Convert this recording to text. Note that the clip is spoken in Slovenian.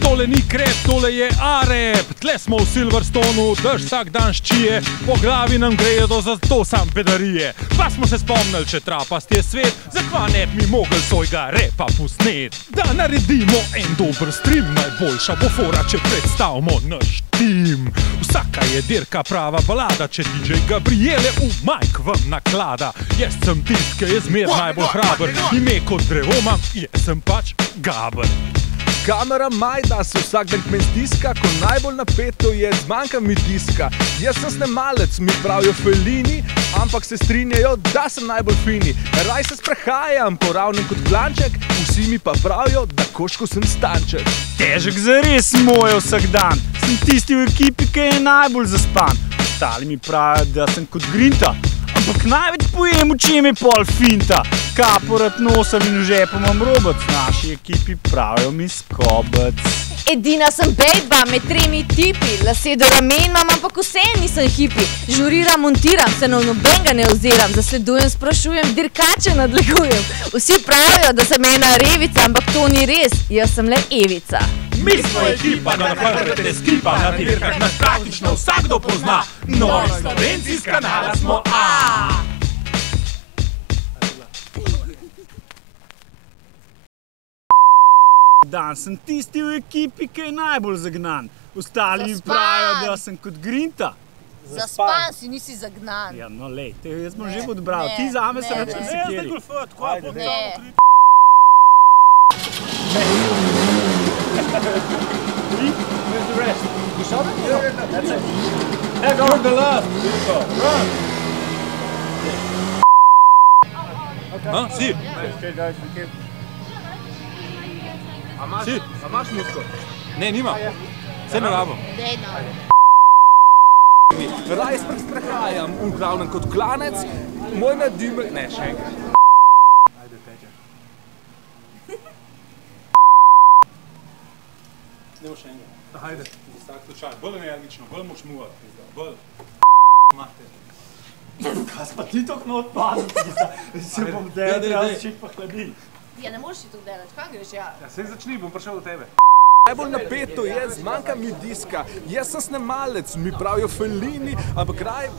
Tole ni krep, tole je arep. Tle smo v Silverstonu, dež vsak dan ščije. Po glavi nam gredo, zato sam bedarije. Pa smo se spomnili, če trapast je svet, zakva ne bi mi mogel svojega repa posnet. Da naredimo en dober stream, najboljša bo fora, če predstavimo naš tim. Vsaka je dirka prava balada, če DJ Gabriele v majk vam naklada. Jaz sem tist, ki je zmer najbolj hraber, ime kot drevo imam, jaz sem pač Gaber. Kamera Majda se vsak dan kmen stiska, ko najbolj napeto je, zmanjka mi diska. Jaz sem snemalec, mi pravijo felini, ampak se strinjajo, da sem najbolj fini. Raj se sprehajam po ravnem kot klanček, vsi mi pa pravijo, da koško sem stanček. Težek zares moje vsak dan, sem tisti v ekipi, ki je najbolj zaspan. Ostali mi pravijo, da sem kot grinta, ampak največ pojem, v čem je pol finta. Kaporat nosem in v žepu imam robec, naši ekipi pravijo mi skobec. Edina sem bejba med tremi tipi, lase do ramen imam, ampak vse nisem hipi. Žuriram, montiram, se na nobenega ne oziram, zasledujem, sprašujem, dirkače nadlegujem. Vsi pravijo, da sem ena revica, ampak to ni res, jaz sem le Evica. Mi smo ekipa, na prvete skipa, na dirkah nas praktično vsakdo pozna. Novi Slovenci z kanala smo A. Dan sem tisti v ekipi, ki je najbolj zagnan. Ostali mi pravijo, da sem kot grinta. Zaspan si, nisi zagnan. Ja, no lej, jaz bom že odbral, ti zame se več ne sekeri. Where's the rest? You shot it? Yeah, that's it. Head on the left. Run. Si? A imaš musko? Ne, nima. Vse ne rabim. Raj se sprehajam v glavnem kot klanec, moj nadimek... Ne, še enkrat. Ajde, Peťa. Nemo še enkrat. Ajde. Za vsak slučaj. Bolj energično, bolj moč muvati. Bolj mater. Kaj pa ti tok not padati? Se bom delal, čik pa hladi. Ja, ne moreš si to delati, kaj greš ja? Ja, sej začni, bom prišel do tebe. Najbolj napeto je, zmanjka mi diska. Jaz sem snemalec, mi pravijo felini, ampak raj...